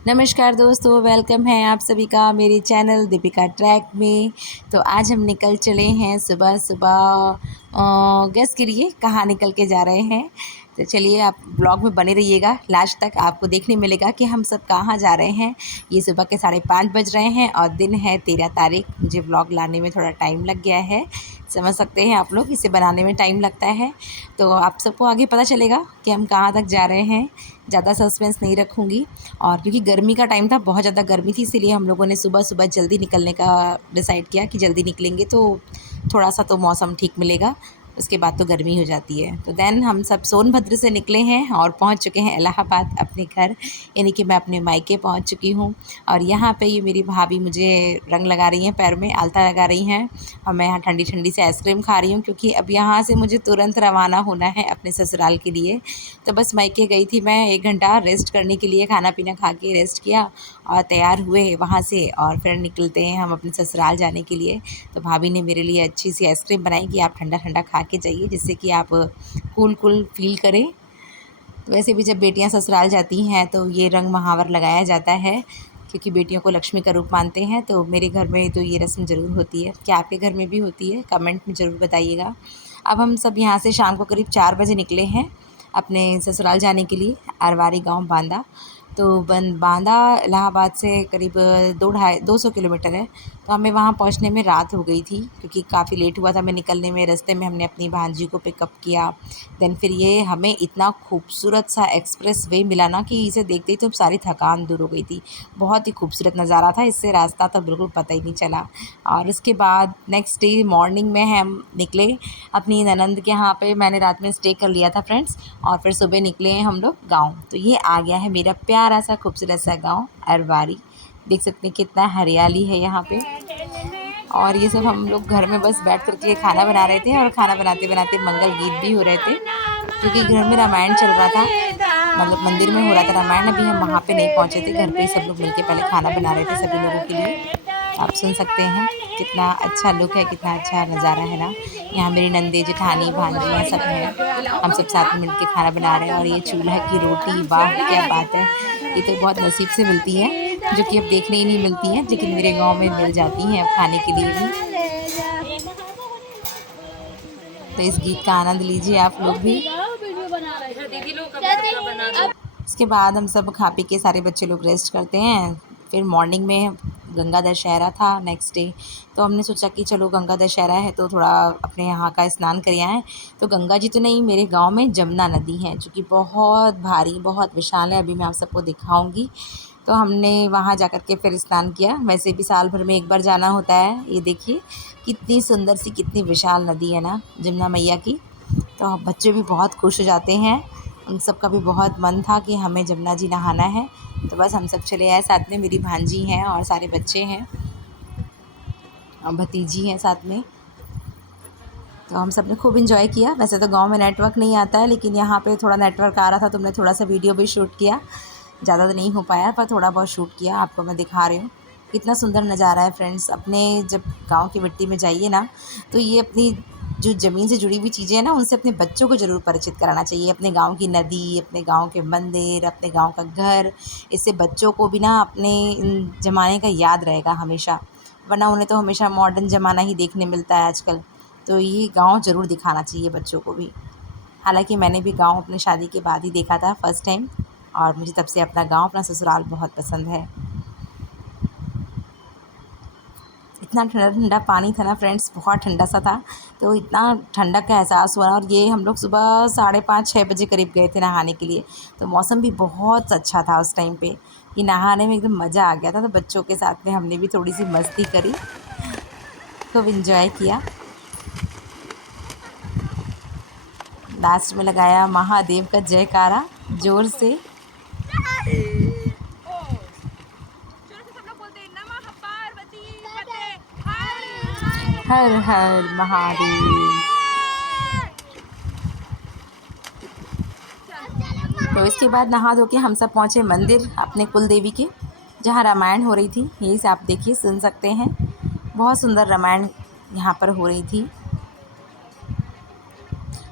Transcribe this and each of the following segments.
नमस्कार दोस्तों, वेलकम है आप सभी का मेरे चैनल दीपिका ट्रैक में। तो आज हम निकल चले हैं सुबह सुबह। गेस करिए कहाँ निकल के जा रहे हैं। तो चलिए आप ब्लॉग में बने रहिएगा, लास्ट तक आपको देखने मिलेगा कि हम सब कहाँ जा रहे हैं। ये सुबह के 5:30 बज रहे हैं और दिन है 13 तारीख। मुझे ब्लॉग लाने में थोड़ा टाइम लग गया है, समझ सकते हैं आप लोग, इसे बनाने में टाइम लगता है। तो आप सबको आगे पता चलेगा कि हम कहाँ तक जा रहे हैं। ज़्यादा सस्पेंस नहीं रखूँगी। और क्योंकि गर्मी का टाइम था, बहुत ज़्यादा गर्मी थी, इसीलिए हम लोगों ने सुबह-सुबह जल्दी निकलने का डिसाइड किया कि जल्दी निकलेंगे तो थोड़ा-सा तो मौसम ठीक मिलेगा, उसके बाद तो गर्मी हो जाती है। तो देन हम सब सोनभद्र से निकले हैं और पहुंच चुके हैं इलाहाबाद अपने घर, यानी कि मैं अपने मायके पहुंच चुकी हूं। और यहाँ पे ये मेरी भाभी मुझे रंग लगा रही हैं, पैर में आलता लगा रही हैं और मैं यहाँ ठंडी-ठंडी से आइसक्रीम खा रही हूँ, क्योंकि अब यहाँ से मुझे तुरंत रवाना होना है अपने ससुराल के लिए। तो बस मायके गई थी मैं 1 घंटा रेस्ट करने के लिए, खाना-पीना खा के रेस्ट किया और तैयार हुए वहाँ से और फिर निकलते हैं हम अपने ससुराल जाने के लिए। तो भाभी ने मेरे लिए अच्छी सी आइसक्रीम बनाई कि आप ठंडा-ठंडा खा के जाइए, जिससे कि आप कूल-कूल फ़ील करें। तो वैसे भी जब बेटियाँ ससुराल जाती हैं तो ये रंग महावर लगाया जाता है, क्योंकि बेटियों को लक्ष्मी का रूप मानते हैं। तो मेरे घर में तो ये रस्म ज़रूर होती है। क्या आपके घर में भी होती है? कमेंट में ज़रूर बताइएगा। अब हम सब यहाँ से शाम को करीब 4 बजे निकले हैं अपने ससुराल जाने के लिए, अरवारी गाँव बांदा। तो बांदा इलाहाबाद से करीब 200 किलोमीटर है। तो हमें वहाँ पहुँचने में रात हो गई थी, क्योंकि काफ़ी लेट हुआ था हमें निकलने में। रास्ते में हमने अपनी भांजी को पिकअप किया। देन फिर ये हमें इतना खूबसूरत सा एक्सप्रेस वे मिला ना कि इसे देखते ही तो सारी थकान दूर हो गई थी। बहुत ही खूबसूरत नज़ारा था, इससे रास्ता तो बिल्कुल पता ही नहीं चला। और उसके बाद नेक्स्ट डे मॉर्निंग में हम निकले अपनी ननंद के यहाँ पे। मैंने रात में स्टे कर लिया था फ्रेंड्स, और फिर सुबह निकले हैं हम लोग गाँव। तो ये आ गया है मेरा प्यारा सा खूबसूरत सा गाँव अरवारी। देख सकते हैं कितना हरियाली है यहाँ पे। और ये सब हम लोग घर में बस बैठ कर के खाना बना रहे थे, और खाना बनाते बनाते मंगल गीत भी हो रहे थे, क्योंकि घर में रामायण चल रहा था, मतलब मंदिर में हो रहा था रामायण। अभी हम वहाँ पे नहीं पहुँचे थे, घर पे ही सब लोग मिलके पहले खाना बना रहे थे सभी लोगों के लिए। आप सुन सकते हैं कितना अच्छा लुक है, कितना अच्छा नज़ारा है ना। यहाँ मेरी नंदे जेठानी भांजियाँ सब हैं, हम सब साथ में मिलके खाना बना रहे हैं। और ये चूल्हा की रोटी, वाह क्या बात है! ये तो बहुत नसीब से मिलती है, जो कि अब देखने ही नहीं मिलती हैं, लेकिन मेरे गाँव में मिल जाती हैं अब खाने के लिए भी। तो इस गीत का आनंद लीजिए आप लोग भी। इसके बाद हम सब खा पी के सारे बच्चे लोग रेस्ट करते हैं। फिर मॉर्निंग में गंगा दशहरा था नेक्स्ट डे। तो हमने सोचा कि चलो गंगा दशहरा है तो थोड़ा अपने यहाँ का स्नान कर आएँ। तो गंगा जी तो नहीं, मेरे गांव में जमुना नदी है, जो कि बहुत भारी, बहुत विशाल है। अभी मैं आप सबको दिखाऊंगी। तो हमने वहाँ जा कर के फिर स्नान किया। वैसे भी साल भर में एक बार जाना होता है। ये देखिए कितनी सुंदर सी, कितनी विशाल नदी है ना जमुना मैया की। तो बच्चे भी बहुत खुश हो जाते हैं, उन सब का भी बहुत मन था कि हमें जमुना जी नहाना है। तो बस हम सब चले आए, साथ में मेरी भांजी हैं और सारे बच्चे हैं और भतीजी हैं साथ में। तो हम सब ने खूब इन्जॉय किया। वैसे तो गांव में नेटवर्क नहीं आता है, लेकिन यहाँ पे थोड़ा नेटवर्क आ रहा था तो हमने थोड़ा सा वीडियो भी शूट किया। ज़्यादा तो नहीं हो पाया, पर थोड़ा बहुत शूट किया, आपको मैं दिखा रही हूँ। कितना सुंदर नज़ारा है फ्रेंड्स। अपने जब गांव की मिट्टी में जाइए ना, तो ये अपनी जो ज़मीन से जुड़ी हुई चीज़ें हैं ना, उनसे अपने बच्चों को ज़रूर परिचित कराना चाहिए। अपने गांव की नदी, अपने गांव के मंदिर, अपने गांव का घर। इससे बच्चों को भी ना अपने ज़माने का याद रहेगा हमेशा, वरना उन्हें तो हमेशा मॉडर्न ज़माना ही देखने मिलता है आजकल। तो ये गांव ज़रूर दिखाना चाहिए बच्चों को भी। हालांकि मैंने भी गांव अपनी शादी के बाद ही देखा था फर्स्ट टाइम, और मुझे तब से अपना गांव, अपना ससुराल बहुत पसंद है। इतना ठंडा ठंडा पानी था ना फ्रेंड्स, बहुत ठंडा सा था। तो इतना ठंडक का एहसास हुआ। और ये हम लोग सुबह 5:30-6 बजे करीब गए थे नहाने के लिए। तो मौसम भी बहुत अच्छा था उस टाइम पे, कि नहाने में एकदम मज़ा आ गया था। तो बच्चों के साथ में हमने भी थोड़ी सी मस्ती करी, खूब इन्जॉय किया। लास्ट में लगाया महादेव का जयकारा ज़ोर से। हर हर महादेव। तो इसके बाद नहा धो के हम सब पहुँचे मंदिर अपने कुल देवी के, जहाँ रामायण हो रही थी। यही से आप देखिए, सुन सकते हैं, बहुत सुंदर रामायण यहाँ पर हो रही थी।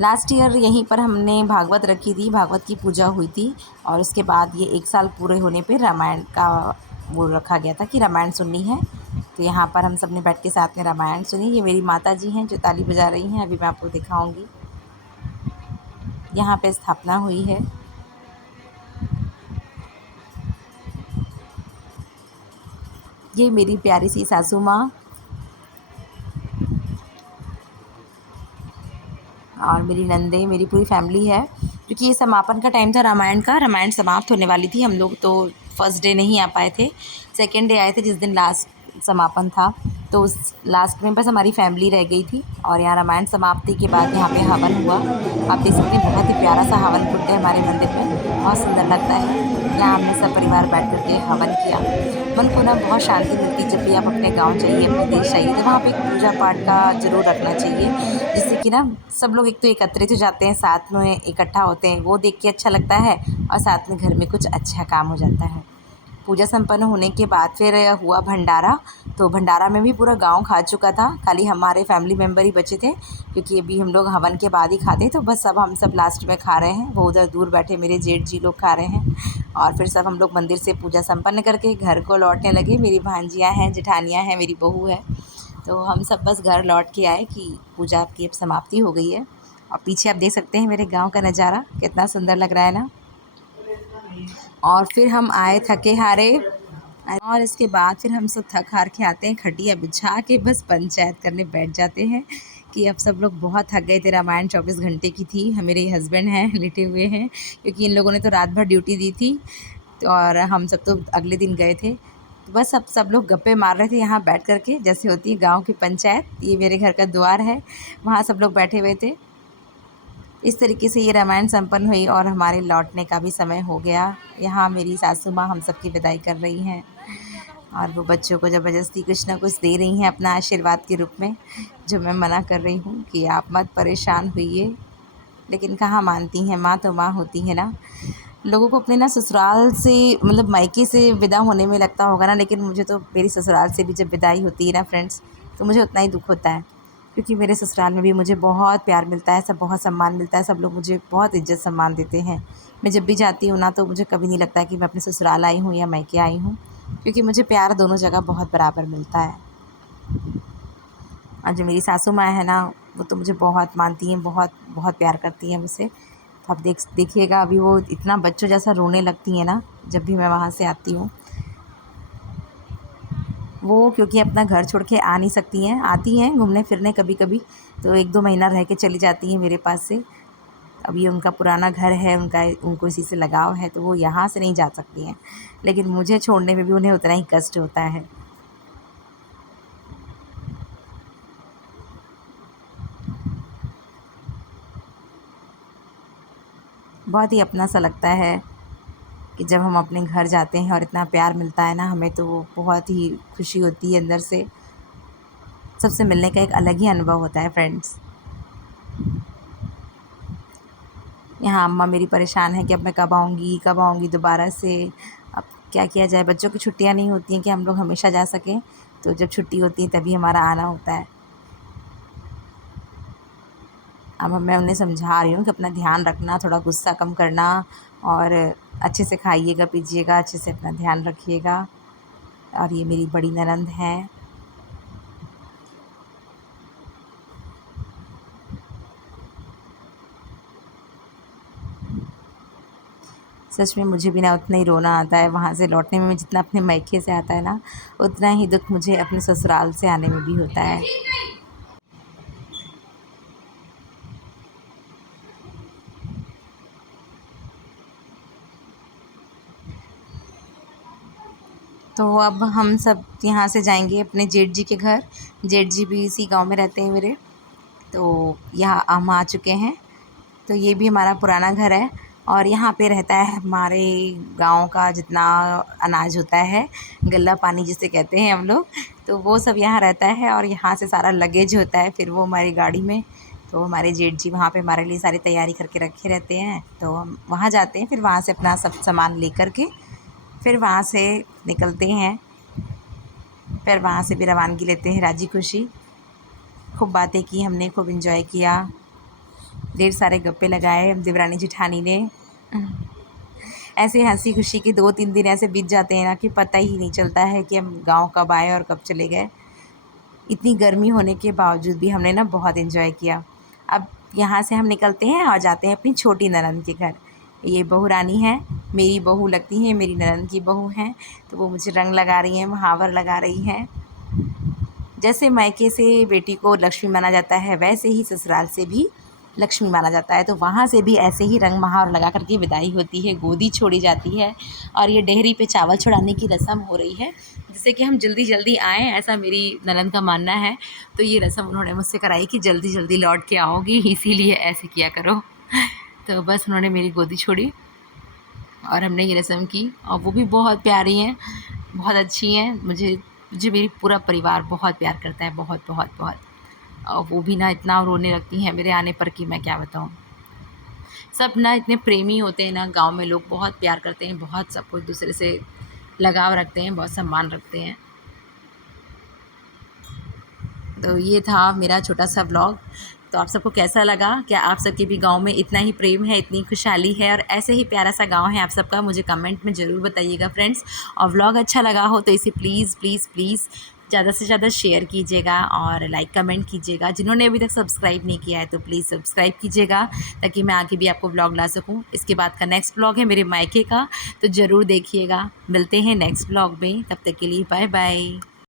लास्ट ईयर यहीं पर हमने भागवत रखी थी, भागवत की पूजा हुई थी और उसके बाद ये 1 साल पूरे होने पे रामायण का वो रखा गया था कि रामायण सुननी है। तो यहाँ पर हम सब ने बैठ के साथ में रामायण सुनी। ये मेरी माता जी हैं जो ताली बजा रही हैं, अभी मैं आपको दिखाऊंगी। यहाँ पे स्थापना हुई है। ये मेरी प्यारी सी सासू माँ और मेरी नंदे, मेरी पूरी फैमिली है। क्योंकि ये समापन का टाइम था रामायण का, रामायण समाप्त होने वाली थी। हम लोग तो फर्स्ट डे नहीं आ पाए थे, सेकंड डे आए थे जिस दिन लास्ट समापन था। तो उस लास्ट में बस हमारी फैमिली रह गई थी और यहाँ रामायण समाप्ति के बाद यहाँ पे हवन हुआ। आप देख सकते हैं बहुत ही प्यारा सा हवन कुंड है हमारे मंदिर में, बहुत सुंदर लगता है। यहाँ हमने सब परिवार बैठ कर के हवन किया। मन को ना बहुत शांति मिलती है जब भी आप अपने गांव जाइए, अपने देश जाइए, तो वहाँ पे एक पूजा पाठ का ज़रूर रखना चाहिए, जिससे कि ना सब लोग एक तो एकत्रित हो जाते हैं, साथ में इकट्ठा होते हैं, वो देख के अच्छा लगता है और साथ में घर में कुछ अच्छा काम हो जाता है। पूजा संपन्न होने के बाद फिर हुआ भंडारा। तो भंडारा में भी पूरा गांव खा चुका था, खाली हमारे फैमिली मेम्बर ही बचे थे, क्योंकि अभी हम लोग हवन के बाद ही खाते, तो बस अब हम सब लास्ट में खा रहे हैं। वो उधर दूर बैठे मेरे जेठ जी लोग खा रहे हैं और फिर सब हम लोग मंदिर से पूजा संपन्न करके घर को लौटने लगे। मेरी भांजियाँ हैं, जेठानियाँ हैं, मेरी बहू है, तो हम सब बस घर लौट के आए कि पूजा की अब समाप्ति हो गई है। और पीछे आप देख सकते हैं मेरे गांव का नज़ारा कितना सुंदर लग रहा है ना। और फिर हम आए थके हारे और इसके बाद फिर हम सब थक हार के आते हैं, खटिया बिछा के बस पंचायत करने बैठ जाते हैं कि अब सब लोग बहुत थक गए थे। रामायण 24 घंटे की थी। मेरे हस्बैंड हैं लेटे हुए हैं क्योंकि इन लोगों ने तो रात भर ड्यूटी दी थी और हम सब तो अगले दिन गए थे। तो बस अब सब लोग गप्पे मार रहे थे यहाँ बैठ कर के, जैसे होती है गाँव की पंचायत। ये मेरे घर का द्वार है, वहाँ सब लोग बैठे हुए थे। इस तरीके से ये रामायण संपन्न हुई और हमारे लौटने का भी समय हो गया। यहाँ मेरी सासू माँ हम सब की विदाई कर रही हैं और वो बच्चों को ज़बरदस्ती कुछ ना कुछ दे रही हैं अपना आशीर्वाद के रूप में, जो मैं मना कर रही हूँ कि आप मत परेशान होइए। लेकिन कहाँ मानती हैं, माँ तो माँ होती है ना। लोगों को अपने ना ससुराल से मतलब मायके से विदा होने में लगता होगा ना, लेकिन मुझे तो मेरी ससुराल से भी जब विदाई होती है ना फ्रेंड्स, तो मुझे उतना ही दुख होता है। क्योंकि मेरे ससुराल में भी मुझे बहुत प्यार मिलता है, सब बहुत सम्मान मिलता है, सब लोग मुझे बहुत इज़्ज़त सम्मान देते हैं। मैं जब भी जाती हूँ ना, तो मुझे कभी नहीं लगता है कि मैं अपने ससुराल आई हूँ या मायके आई हूँ, क्योंकि मुझे प्यार दोनों जगह बहुत बराबर मिलता है। और जो मेरी सासू माँ है ना, वो तो मुझे बहुत मानती हैं, बहुत बहुत प्यार करती हैं मुझसे। तो आप देखिएगा अभी वो इतना बच्चों जैसा रोने लगती हैं ना जब भी मैं वहाँ से आती हूँ। वो क्योंकि अपना घर छोड़ के आ नहीं सकती हैं, आती हैं घूमने फिरने कभी कभी, तो 1-2 महीना रह के चली जाती हैं मेरे पास से। अब ये उनका पुराना घर है, उनको इसी से लगाव है, तो वो यहाँ से नहीं जा सकती हैं। लेकिन मुझे छोड़ने में भी उन्हें उतना ही कष्ट होता है। बहुत ही अपना सा लगता है कि जब हम अपने घर जाते हैं और इतना प्यार मिलता है ना हमें, तो वो बहुत ही खुशी होती है अंदर से। सबसे मिलने का एक अलग ही अनुभव होता है फ्रेंड्स। यहाँ अम्मा मेरी परेशान है कि अब मैं कब आऊँगी दोबारा से। अब क्या किया जाए, बच्चों की छुट्टियाँ नहीं होती हैं कि हम लोग हमेशा जा सकें, तो जब छुट्टी होती है तभी हमारा आना होता है। अब मैं उन्हें समझा रही हूँ कि अपना ध्यान रखना, थोड़ा गुस्सा कम करना और अच्छे से खाइएगा पीजिएगा, अच्छे से अपना ध्यान रखिएगा। और ये मेरी बड़ी ननंद हैं। सच में मुझे भी ना उतना ही रोना आता है वहाँ से लौटने में, जितना अपने मायके से आता है ना, उतना ही दुख मुझे अपने ससुराल से आने में भी होता है। तो अब हम सब यहाँ से जाएंगे अपने जेठ जी के घर। जेठ जी भी इसी गांव में रहते हैं मेरे, तो यहाँ हम आ चुके हैं। तो ये भी हमारा पुराना घर है और यहाँ पे रहता है हमारे गांव का जितना अनाज होता है, गल्ला पानी जिसे कहते हैं हम लोग, तो वो सब यहाँ रहता है। और यहाँ से सारा लगेज होता है फिर वो हमारी गाड़ी में। तो हमारे जेठ जी वहाँ पे हमारे लिए सारी तैयारी करके रखे रहते हैं, तो हम वहाँ जाते हैं, फिर वहाँ से अपना सब सामान ले कर के फिर वहाँ से निकलते हैं। फिर वहाँ से भी रवानगी लेते हैं राजी खुशी। खूब बातें की हमने, खूब इन्जॉय किया। ढेर सारे गप्पे लगाए देवरानी जेठानी ने। ऐसे हंसी खुशी के 2-3 दिन ऐसे बीत जाते हैं ना कि पता ही नहीं चलता है कि हम गांव कब आए और कब चले गए। इतनी गर्मी होने के बावजूद भी हमने ना बहुत एंजॉय किया। अब यहाँ से हम निकलते हैं और जाते हैं अपनी छोटी ननद के घर। ये बहू रानी है, मेरी बहू लगती है, मेरी ननद की बहू हैं। तो वो मुझे रंग लगा रही हैं, महावर लगा रही हैं। जैसे मायके से बेटी को लक्ष्मी माना जाता है, वैसे ही ससुराल से भी लक्ष्मी माना जाता है। तो वहाँ से भी ऐसे ही रंग महावर लगा करके विदाई होती है, गोदी छोड़ी जाती है और ये डेहरी पे चावल चढ़ाने की रस्म हो रही है, जिससे कि हम जल्दी जल्दी आएँ, ऐसा मेरी ननद का मानना है। तो ये रस्म उन्होंने मुझसे कराई कि जल्दी जल्दी लौट के आओगी, इसीलिए ऐसे किया करो। तो बस उन्होंने मेरी गोदी छोड़ी और हमने ये रस्म की, और वो भी बहुत प्यारी हैं, बहुत अच्छी हैं। मुझे मेरी पूरा परिवार बहुत प्यार करता है, बहुत बहुत बहुत। और वो भी ना इतना रोने लगती हैं मेरे आने पर कि मैं क्या बताऊँ। सब ना इतने प्रेमी होते हैं ना, गांव में लोग बहुत प्यार करते हैं, बहुत सबको एक दूसरे से लगाव रखते हैं, बहुत सम्मान रखते हैं। तो ये था मेरा छोटा सा व्लॉग। तो आप सबको कैसा लगा? क्या आप सबके भी गांव में इतना ही प्रेम है, इतनी खुशहाली है और ऐसे ही प्यारा सा गांव है आप सबका? मुझे कमेंट में ज़रूर बताइएगा फ्रेंड्स। और व्लॉग अच्छा लगा हो तो इसे प्लीज़ प्लीज़ प्लीज़ ज़्यादा से ज़्यादा शेयर कीजिएगा और लाइक कमेंट कीजिएगा। जिन्होंने अभी तक सब्सक्राइब नहीं किया है तो प्लीज़ सब्सक्राइब कीजिएगा, ताकि मैं आगे भी आपको व्लॉग ला सकूँ। इसके बाद का नेक्स्ट व्लॉग है मेरे मायके का, तो ज़रूर देखिएगा। मिलते हैं नेक्स्ट व्लॉग में, तब तक के लिए बाय बाय।